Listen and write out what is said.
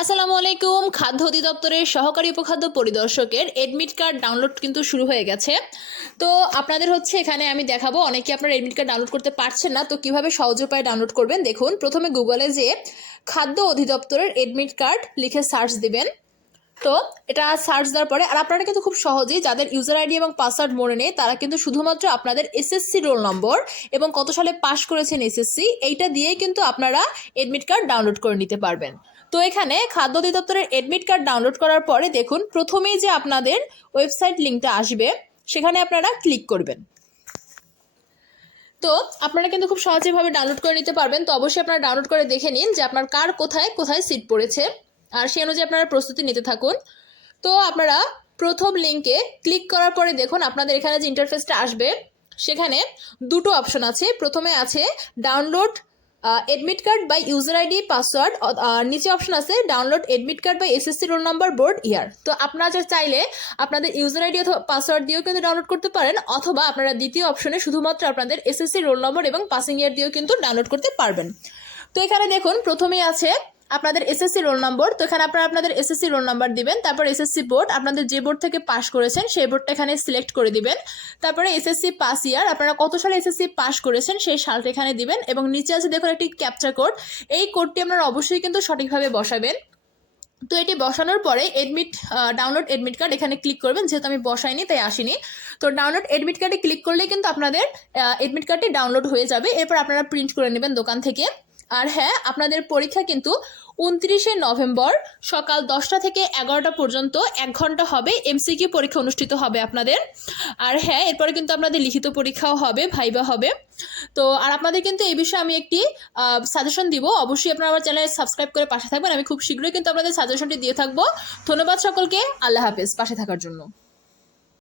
আসসালামু আলাইকুম। খাদ্য অধিদপ্তরের সহকারী উপখাদ্য পরিদর্শকের এডমিট কার্ড ডাউনলোড কিন্তু শুরু হয়ে গেছে। তো আপনাদের হচ্ছে এখানে আমি দেখাবো, অনেকে আপনার এডমিট কার্ড ডাউনলোড করতে পারছেন না, তো কীভাবে সহজ উপায়ে ডাউনলোড করবেন দেখুন। প্রথমে গুগলে যে খাদ্য অধিদপ্তরের এডমিট কার্ড লিখে সার্চ দিবেন। তো এটা সার্চ দেওয়ার পরে, আর আপনারা কিন্তু খুব সহজেই যাদের ইউজার আইডি এবং পাসওয়ার্ড মনে নেই, তারা কিন্তু শুধুমাত্র আপনাদের এসএসসি রোল নম্বর এবং কত সালে পাশ করেছেন এসএসসি এইটা দিয়েই কিন্তু আপনারা এডমিট কার্ড ডাউনলোড করে নিতে পারবেন। তো এখানে খাদ্য অধিদপ্তরের এডমিট কার্ড ডাউনলোড করার পরে দেখুন, প্রথমেই যে আপনাদের ওয়েবসাইট লিঙ্কটা আসবে, সেখানে আপনারা ক্লিক করবেন। তো আপনারা কিন্তু খুব সহজেভাবে ডাউনলোড করে নিতে পারবেন। তো অবশ্যই আপনারা ডাউনলোড করে দেখে নিন যে আপনার কার কোথায় কোথায় সিট পড়েছে। আর সেই অনুযায়ী আপনারা প্রস্তুতি নিতে থাকুন। তো আপনারা প্রথম লিঙ্কে ক্লিক করার পরে দেখুন, আপনাদের এখানে যে ইন্টারফেসটা আসবে, সেখানে দুটো অপশন আছে। প্রথমে আছে download admit card by user ID password নিচে অপশন আছে download admit card by SSC roll number board year তো আপনারা যা চাইলে আপনাদের ইউজার আইডি অথবা পাসওয়ার্ড দিয়েও কিন্তু ডাউনলোড করতে পারেন, অথবা আপনারা দ্বিতীয় অপশনে শুধুমাত্র আপনাদের এসএসসি রোল নম্বর এবং পাসিং ইয়ার দিয়েও কিন্তু ডাউনলোড করতে পারবেন। তো এখানে দেখুন, প্রথমেই আছে আপনাদের এসএসসি রোল নম্বর তো এখানে আপনারা আপনাদের এসএসসি রোল নাম্বার দিবেন, তারপর এসএসসি বোর্ড আপনাদের যে বোর্ড থেকে পাশ করেছেন, সেই বোর্ডটা এখানে সিলেক্ট করে দিবেন। তারপরে এসএসসি পাস ইয়ার আপনারা কত সালে এসএসসি পাস করেছেন, সেই সালটা এখানে দিবেন, এবং নিচে আছে দেখুন একটি ক্যাপচার কোড এই কোডটি আপনারা অবশ্যই কিন্তু সঠিকভাবে বসাবেন। তো এটি বসানোর পরে এডমিট ডাউনলোড এডমিট কার্ড এখানে ক্লিক করবেন, যেহেতু আমি বসাইনি, তাই আসিনি। তো ডাউনলোড এডমিট কার্ডে ক্লিক করলেই কিন্তু আপনাদের এডমিট কার্ডটি ডাউনলোড হয়ে যাবে, এরপর আপনারা প্রিন্ট করে নেবেন দোকান থেকে। আর হ্যাঁ আপনাদের পরীক্ষা কিন্তু উনত্রিশে নভেম্বর সকাল দশটা থেকে এগারোটা পর্যন্ত এক ঘণ্টা হবে এমসিকিউ পরীক্ষা অনুষ্ঠিত হবে আপনাদের। আর হ্যাঁ এরপরে কিন্তু আপনাদের লিখিত পরীক্ষাও হবে, ভাইবা হবে। তো, আর আপনাদের কিন্তু এই বিষয়ে আমি একটি সাজেশন দিব। অবশ্যই আপনারা আমার চ্যানেলে সাবস্ক্রাইব করে পাশে থাকবেন। আমি খুব শীঘ্রই কিন্তু আপনাদের সাজেশনটি দিয়ে থাকব। ধন্যবাদ সকলকে। আল্লাহ হাফেজ। পাশে থাকার জন্য।